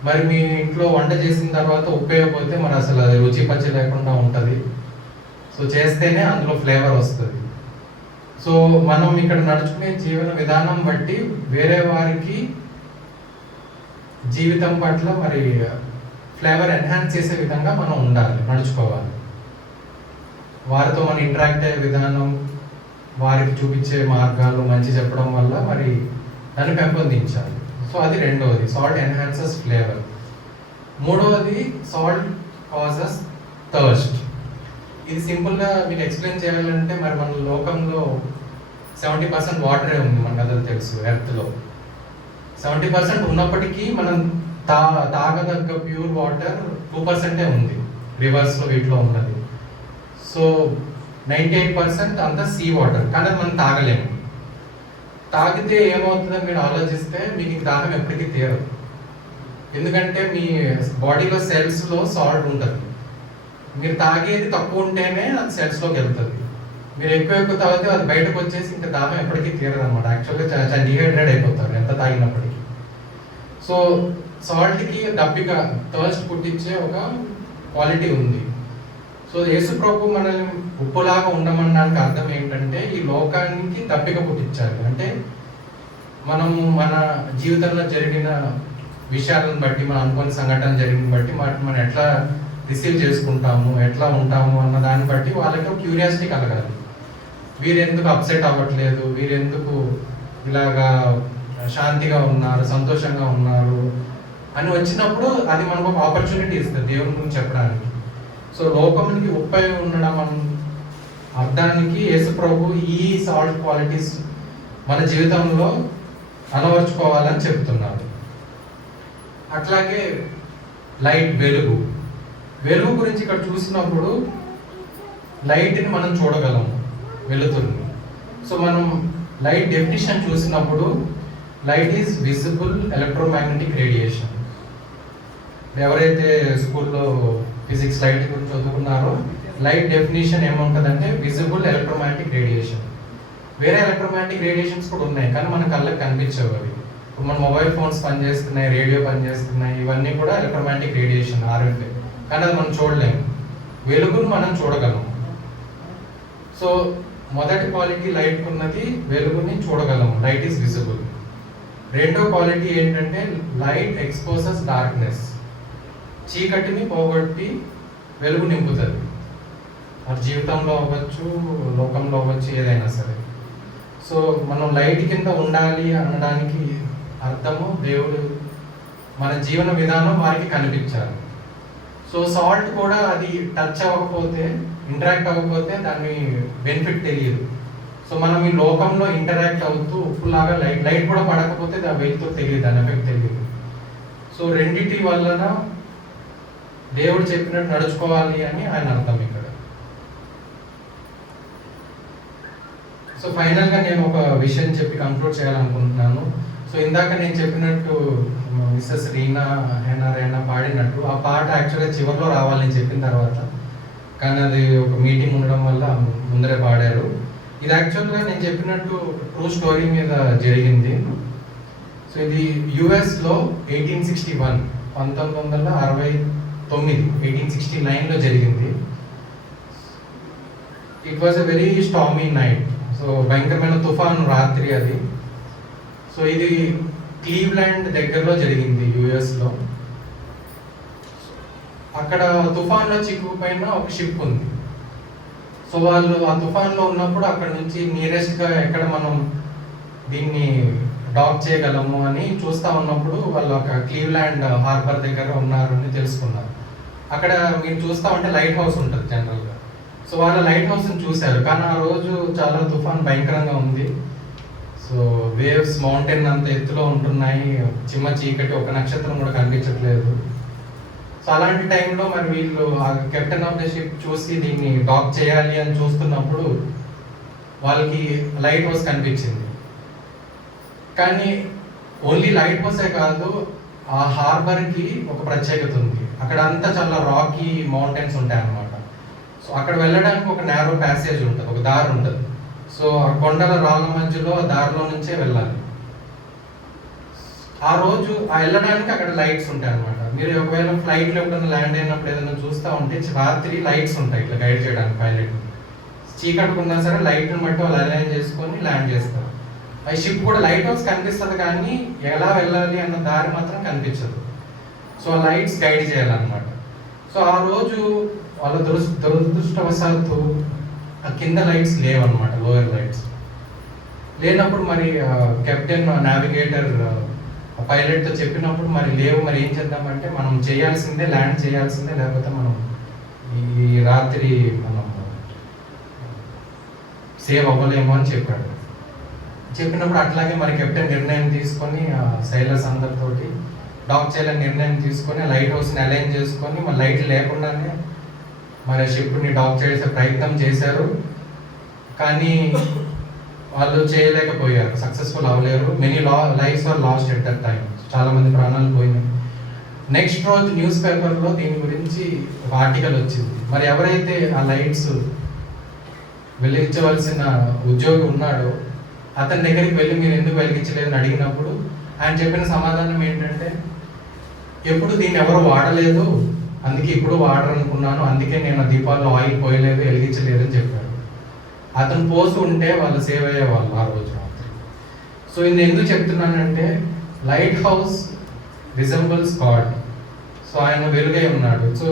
మరి మీ ఇంట్లో వంట చేసిన తర్వాత ఉపయోగపోతే మరి అసలు అది రుచి పచ్చి లేకుండా ఉంటుంది. సో చేస్తేనే అందులో ఫ్లేవర్ వస్తుంది. సో మనం ఇక్కడ నడుచుకునే జీవన విధానం బట్టి వేరే వారికి జీవితం పట్ల మరి ఫ్లేవర్ ఎన్హాన్స్ చేసే విధంగా మనం ఉండాలి, నడుచుకోవాలి. వారితో మనం ఇంటరాక్ట్ అయ్యే విధానం, వారికి చూపించే మార్గాలు మంచి చెప్పడం వల్ల మరి దాన్ని పెంపొందించాలి. సో అది రెండవది, సాల్ట్ ఎన్హాన్సెస్ ఫ్లేవర్. మూడవది, సాల్ట్ కాజెస్ థర్స్ట్. ఇది సింపుల్గా మీకు ఎక్స్ప్లెయిన్ చేయాలంటే మరి మన లోకంలో 70% వాటరే ఉంది, మనకు అదే తెలుసు. ఎర్త్లో 70% ఉన్నప్పటికీ మనం తాగదగ్గ ప్యూర్ వాటర్ 2% ఉంది, రివర్స్లో వీటిలో ఉన్నది. సో 98% అంతా సీ వాటర్, కానీ అది మనం తాగలేము. తాగితే ఏమవుతుందని మీరు ఆలోచిస్తే మీకు ఈ దాహం ఎప్పటికీ తీరదు. ఎందుకంటే మీ బాడీలో సెల్స్లో సాల్ట్ ఉంటుంది. మీరు తాగేది తక్కువ ఉంటేనే అది సెల్స్లోకి వెళ్తుంది. మీరు ఎక్కువ తాగితే అది బయటకు వచ్చేసి ఇంకా దాహం ఎప్పటికీ తీరదు అనమాట. యాక్చువల్గా చాలా డిహైడ్రేట్ అయిపోతారు ఎంత తాగినప్పటికీ. సో సాల్ట్కి దప్పిక, థర్స్ట్ పుట్టించే ఒక క్వాలిటీ ఉంది. సో యేసు ప్రభు మనల్ని ఉప్పులాగా ఉండమనడానికి అర్థం ఏంటంటే ఈ లోకానికి దప్పిక పుట్టించాలి. అంటే మనము మన జీవితంలో జరిగిన విషయాలను బట్టి, మనం అనుకున్న సంఘటన జరిగిన బట్టి మనం ఎట్లా రిసీవ్ చేసుకుంటాము, ఎట్లా ఉంటాము అన్న దాన్ని బట్టి వాళ్ళకి క్యూరియాసిటీ కలగాలి. వీరెందుకు అప్సెట్ అవ్వట్లేదు, వీరెందుకు ఇలాగా శాంతిగా ఉన్నారు, సంతోషంగా ఉన్నారు అని వచ్చినప్పుడు అది మనకు ఒక ఆపర్చునిటీ ఇస్తుంది దేవుని గురించి చెప్పడానికి. సో లోకానికి ఉప్పై ఉండడం అర్థానికి యేసు ప్రభు ఈ సాల్ట్ క్వాలిటీస్ మన జీవితంలో అలవర్చుకోవాలని చెప్తున్నారు. అట్లాగే లైట్, వెలుగు గురించి ఇక్కడ చూసినప్పుడు లైట్ని మనం చూడగలము, వెలుతురుని. సో మనం లైట్ డెఫినిషన్ చూసినప్పుడు light is visible electromagnetic radiation. ఎవరైతే స్కూల్లో ఫిజిక్స్ లైట్ గురించి చదువుకున్నారో లైట్ డెఫినేషన్ ఏముంటుందంటే విజిబుల్ ఎలక్ట్రోమాగ్నెటిక్ రేడియేషన్. వేరే ఎలక్ట్రోమాగ్నెటిక్ రేడియేషన్స్ కూడా ఉన్నాయి, కానీ మన కళ్ళకి కనిపించవు అవి. ఇప్పుడు మన మొబైల్ ఫోన్స్ పనిచేస్తున్నాయి, రేడియో పనిచేస్తున్నాయి, ఇవన్నీ కూడా ఎలక్ట్రోమాగ్నెటిక్ రేడియేషన్, RF. కానీ అది మనం చూడలేము. వెలుగును మనం చూడగలము. సో మొదటి క్వాలిటీ లైట్ ఉన్నది, వెలుగుని చూడగలము, లైట్ ఈస్ విజిబుల్. రెండో క్వాలిటీ ఏంటంటే లైట్ ఎక్స్పోజెస్ డార్క్నెస్, చీకటిని పోగొట్టి వెలుగు నింపుతుంది. అది జీవితంలో అవ్వచ్చు, లోకంలో అవ్వచ్చు, ఏదైనా సరే. సో మనం లైట్ కింద ఉండాలి అనడానికి అర్థము దేవుడు మన జీవన విధానం వారికి కనిపించాలి. సో సాల్ట్ కూడా అది టచ్ అవ్వకపోతే, ఇంటరాక్ట్ అవ్వకపోతే దాని బెనిఫిట్ తెలియదు. సో మనం ఈ లోకంలో ఇంటరాక్ట్ అవుతూ ఉప్పులాగా లైట్ కూడా పడకపోతే దాని వెలుతురు తెలియదు, దాని ఎఫెక్ట్ తెలియదు. సో రెండిటి వలన దేవుడు చెప్పినట్టు నడుచుకోవాలి అని ఆయన అర్థం ఇక్కడ. సో ఫైనల్గా నేను ఒక విషయం చెప్పి కంక్లూడ్ చేయాలనుకుంటున్నాను. సో ఇందాక నేను చెప్పినట్టు మిస్సెస్ రీనా హేనా పాడినట్టు ఆ పాట యాక్చువల్గా చివరిలో రావాలి నేను చెప్పిన తర్వాత, కానీ అది ఒక మీటింగ్ ఉండడం వల్ల ముందరే పాడారు. ఇది యాక్చువల్గా నేను చెప్పినట్టు ట్రూ స్టోరీ మీద జరిగింది. సో ఇది యుఎస్లో 1869 1869లో జరిగింది. It was a very stormy night. So భయంకరమైన తుఫాను రాత్రి అది. సో ఇది క్లీవ్లాండ్ దగ్గరలో జరిగింది, యుఎస్లో. అక్కడ తుఫాన్లో చిక్కుకుపోయిన ఒక షిప్ ఉంది. సో వాళ్ళు ఆ తుఫాన్లో ఉన్నప్పుడు అక్కడ నుంచి నియరెస్ట్గా ఎక్కడ మనం దీన్ని డాక్ చేయగలము అని చూస్తూ ఉన్నప్పుడు వాళ్ళు ఒక క్లీవ్లాండ్ హార్బర్ దగ్గర ఉన్నారని తెలుసుకున్నారు. అక్కడ మీరు చూస్తూ ఉంటే లైట్ హౌస్ ఉంటుంది జనరల్గా. సో వాళ్ళ లైట్ హౌస్ని చూశారు, కానీ ఆ రోజు చాలా తుఫాన్ భయంకరంగా ఉంది. సో వేవ్స్ మౌంటైన్ అంత ఎత్తులో ఉంటున్నాయి, చిమ్మ చీకటి, ఒక నక్షత్రం కూడా కనిపించట్లేదు. సో అలాంటి టైంలో మరి వీళ్ళు ఆ కెప్టెన్ ఆఫ్ ద షిప్ చూసి దీన్ని డాక్ చేయాలి అని చూస్తున్నప్పుడు వాళ్ళకి లైట్ హౌస్ కనిపించింది. కానీ ఓన్లీ లైట్ హౌసే కాదు, ఆ హార్బర్కి ఒక ప్రత్యేకత ఉంది. అక్కడ అంతా చాలా రాకీ మౌంటైన్స్ ఉంటాయి అన్నమాట. సో అక్కడ వెళ్ళడానికి ఒక నేరో ప్యాసేజ్ ఉంటుంది, ఒక దారి ఉంటుంది. సో ఆ కొండల రాళ్ళ మధ్యలో ఆ దారిలో నుంచే వెళ్ళాలి. ఆ రోజు ఆ వెళ్ళడానికి అక్కడ లైట్స్ ఉంటాయి అన్నమాట. మీరు ఒకవేళ ఫ్లైట్లో ఎప్పుడైనా ల్యాండ్ అయినప్పుడు ఏదైనా చూస్తూ ఉంటే రాత్రి లైట్స్ ఉంటాయి ఇట్లా గైడ్ చేయడానికి పైలట్. చీకట్టుకున్నా సరే లైట్ని బట్టి వాళ్ళు అలైన్ చేసుకొని ల్యాండ్ చేస్తారు. ఆ షిప్ కూడా లైట్ హౌస్ కనిపిస్తుంది, కానీ ఎలా వెళ్ళాలి అన్న దారి మాత్రం కనిపించదు. సో ఆ లైట్స్ గైడ్ చేయాలన్నమాట. సో ఆ రోజు వాళ్ళ దురదృష్టవశాత్తు ఆ కింద లైట్స్ లేవన్నమాట, లోయర్ లైట్స్ లేనప్పుడు మరి కెప్టెన్ నావిగేటర్ పైలట్తో చెప్పినప్పుడు మరి లేవు, మరి ఏం చేద్దామంటే మనం చేయాల్సిందే, ల్యాండ్ చేయాల్సిందే, లేకపోతే మనం ఈ రాత్రి మనం సేవ్ అవ్వలేము అని చెప్పాడు. చెప్పినప్పుడు అట్లాగే మరి కెప్టెన్ నిర్ణయం తీసుకొని సైలర్స్ అందరితోటి డాక్ చేయాలని నిర్ణయం తీసుకొని లైట్ హౌస్ని అలైన్ చేసుకొని మరి లైట్ లేకుండానే మరి షిప్ని డాక్ చేసే ప్రయత్నం చేశారు. కానీ వాళ్ళు చేయలేకపోయారు, సక్సెస్ఫుల్ అవ్వలేరు. Many lifes are lost at that time. చాలా మంది ప్రాణాలు పోయినాయి. నెక్స్ట్ రోజు న్యూస్ పేపర్లో దీని గురించి ఒక ఆర్టికల్ వచ్చింది. మరి ఎవరైతే ఆ లైట్స్ వెలిగించవలసిన ఉద్యోగి ఉన్నాడో అతని దగ్గరికి వెళ్ళి మీరు ఎందుకు వెలిగించలేదని అడిగినప్పుడు ఆయన చెప్పిన సమాధానం ఏంటంటే, ఎప్పుడు దీన్ని ఎవరు వాడలేదు, అందుకే ఇప్పుడు వాడరనుకున్నాను, అందుకే నేను దీపాల్లో ఆయిల్ పోయలేదు, వెలిగించలేదు అని చెప్పారు. అతను పోసి ఉంటే వాళ్ళు సేవ్ అయ్యేవాళ్ళు ఆ రోజు రాత్రి. సో ఇది ఎందుకు చెప్తున్నానంటే, light house resembles God. So ఆయన వెలుగై ఉన్నాడు. సో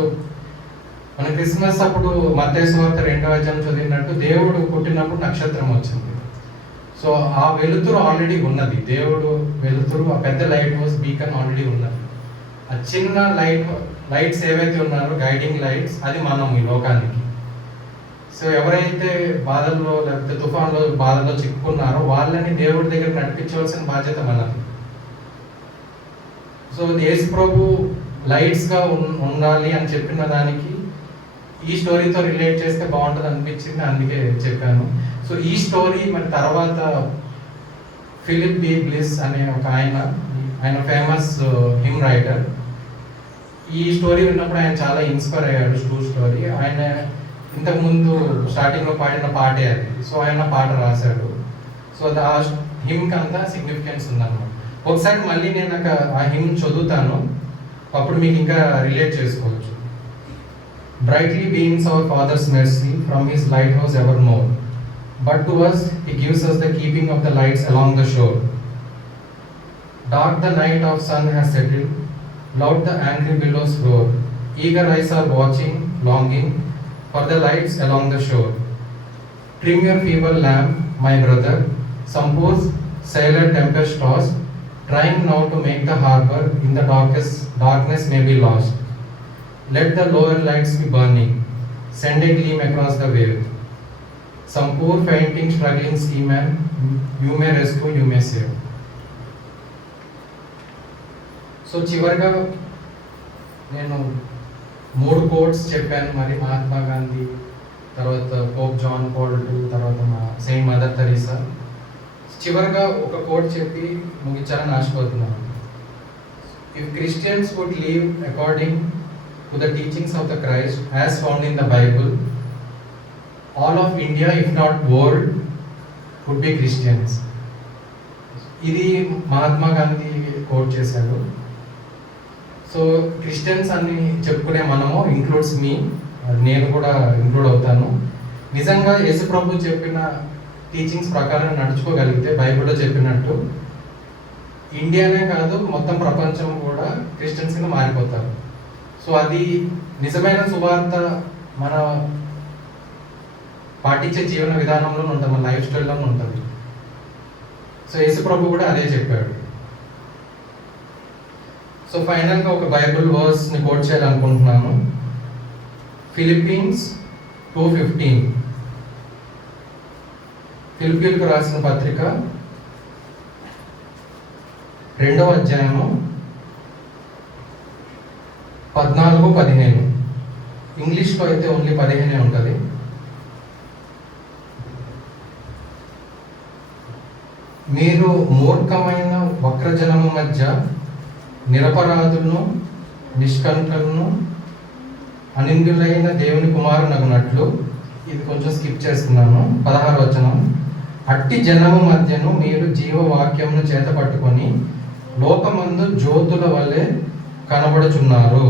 మన క్రిస్మస్ అప్పుడు మత్తయి సువార్త 2వ అధ్యాయం చదివినట్టు దేవుడు పుట్టినప్పుడు నక్షత్రం వచ్చింది. సో ఆ వెలుతురు ఆల్రెడీ ఉన్నది, దేవుడు వెలుతురు, ఆ పెద్ద లైట్ హౌస్ బీకన్ ఆల్రెడీ ఉన్నది. ఆ చిన్న లైట్స్ ఏవైతే ఉన్నారో గైడింగ్ లైట్స్, అది మనం ఈ లోకానికి. సో ఎవరైతే బాధల్లో లేకపోతే తుఫాన్లో బాధల్లో చిక్కుకున్నారో వాళ్ళని దేవుడి దగ్గర నడిపించవలసిన బాధ్యత మనది. సో యేసు ప్రభు లైట్స్గా ఉండాలి అని చెప్పిన దానికి ఈ స్టోరీతో రిలేట్ చేస్తే బాగుంటుంది అనిపించింది, అందుకే చెప్పాను. సో ఈ స్టోరీ మరి తర్వాత ఫిలిప్ బి బ్లిస్ అనే ఒక ఆయన ఫేమస్ హిమ్ రైటర్. ఈ స్టోరీ విన్నప్పుడు ఆయన చాలా ఇన్స్పైర్ అయ్యాడు. True story. ఆయన ఇంతకుముందు స్టార్టింగ్లో పాడిన పాటే అది. సో ఆయన పాట రాశాడు. సో ఆ హిమ్కి అంతా సిగ్నిఫికెన్స్ ఉందన్నమాట. ఒకసారి మళ్ళీ నేను ఆ హిమ్ చదువుతాను, అప్పుడు మీకు ఇంకా రిలేట్ చేసుకోవచ్చు. Brightly beams our Father's mercy from His lighthouse evermore. But to us He gives us the keeping of the lights along the shore. Dark the night of sun has settled, loud the angry billows roar. Eager eyes are watching, longing for the lights along the shore. Trim your feeble lamp, my brother, some poor sailor tempest tossed, trying now to make the harbor in the darkness may be lost. Let the lower lights be burning, send a gleam across the wave. Some poor fainting struggling seaman, you may rescue, you may save. So చివరిగా నేను 3 quotes చెప్పాను. మరి మహాత్మా గాంధీ, తర్వాత Pope John Paul II, తర్వాత Saint Mother Teresa. చివరిగా ఒక quote చెప్పి ముగించాలని ఆశపోతున్నాను. If Christians would live according to the teachings of the Christ as found in the Bible, all of India, if not world, would be Christians. ఇది Mahatma Gandhi coat చేశాడు. So Christians అని చెప్పుకునే మనము, ఇంక్లూడ్స్ మీ, నేను కూడా ఇంక్లూడ్ అవుతాను. నిజంగా యేసు ప్రభు చెప్పిన టీచింగ్స్ ప్రకారం నడుచుకోగలిగితే బైబిల్లో చెప్పినట్టు ఇండియానే కాదు మొత్తం ప్రపంచం కూడా క్రిస్టియన్స్ కింద మారిపోతారు. సో అది నిజమైన సువార్త మన పాటించే జీవన విధానంలో ఉంటుంది, మన లైఫ్ స్టైల్లో ఉంటుంది. సో యేసు ప్రభు కూడా అదే చెప్పాడు. సో ఫైనల్గా ఒక బైబుల్ వర్స్ని కోట్ చేయాలనుకుంటున్నాను. ఫిలిప్పీన్స్ 2:15. ఫిలిప్పీలకు రాసిన పత్రిక 2వ అధ్యాయము 14-15. ఇంగ్లీష్లో అయితే ఓన్లీ 15 ఉంటుంది. మీరు మూర్ఖమైన వక్రజనము మధ్య నిరపరాధులను, నిష్కంఠులను, అనిందులైన దేవుని కుమారునగునట్లు, ఇది కొంచెం స్కిప్ చేస్తున్నాను, 16వ వచనం. అట్టి జనము మధ్యను మీరు జీవవాక్యమును చేత పట్టుకొని లోకమందు జ్యోతుల వలె కనబడుచున్నారు.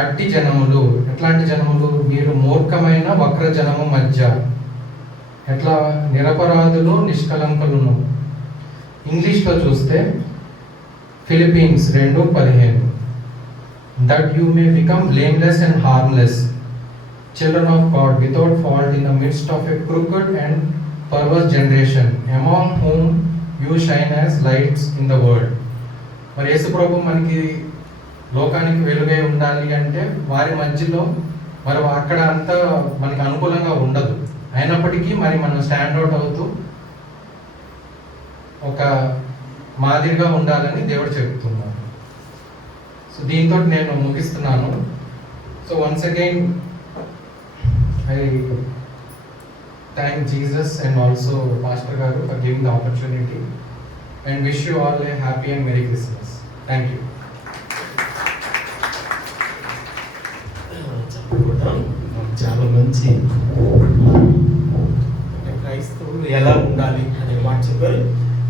అట్టి జనములు, ఎట్లాంటి జనములు? మీరు మూర్ఖమైన వక్ర జనము మధ్య, ఎట్లా? నిరపరాధులు, నిష్కలంకులను. ఇంగ్లీష్లో చూస్తే Philippines 2:15. That you may become blameless and harmless, children of God without fault in the midst of a crooked and perverse generation, among whom you shine as lights in the world. మరి యేసు ప్రభు మనకి లోకానికి వెలుగై ఉండాలి అంటే వారి మధ్యలో మరి అక్కడ అంతా మనకి అనుకూలంగా ఉండదు. అయినప్పటికీ మరి మనం స్టాండ్ అవుట్ అవుతూ ఒక మాదిరిగా ఉండాలని దేవుడు చెప్తున్నాడు. సో దీంతో నేను ముగిస్తున్నాను. So once again I thank Jesus and also pastor garu for giving the opportunity and wish you all a happy and merry Christmas. Thank you. చాలా మంచి క్రైస్తవులు ఎలా ఉండాలి అనే మాట చెప్పారు.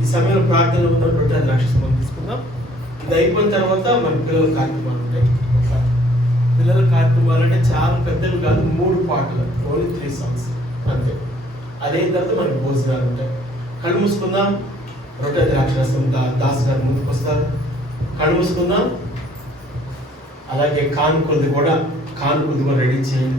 ఈ సమయంలో ప్రార్థన ఉన్నటువంటి నక్షత్రం తీసుకుందాం. ఇది అయిపోయిన తర్వాత మన పిల్లల కార్యక్రమాలు ఉంటాయి. పిల్లల కార్యక్రమాలు అంటే చాలా పెద్దవి కాదు, 3 పాటలు, ఓన్లీ 3 సాంగ్స్ అంతే. అదైన తర్వాత మనకి భోజనాలు ఉంటాయి. కళ్ళు మూసుకుందాం. రొట్టె ద్రాక్షరసం దాస్ గారు ముందుకు వస్తారు. కళ్ళు మూసుకుందాం. అలాగే కానుకలు కూడా రెడీ చేయండి.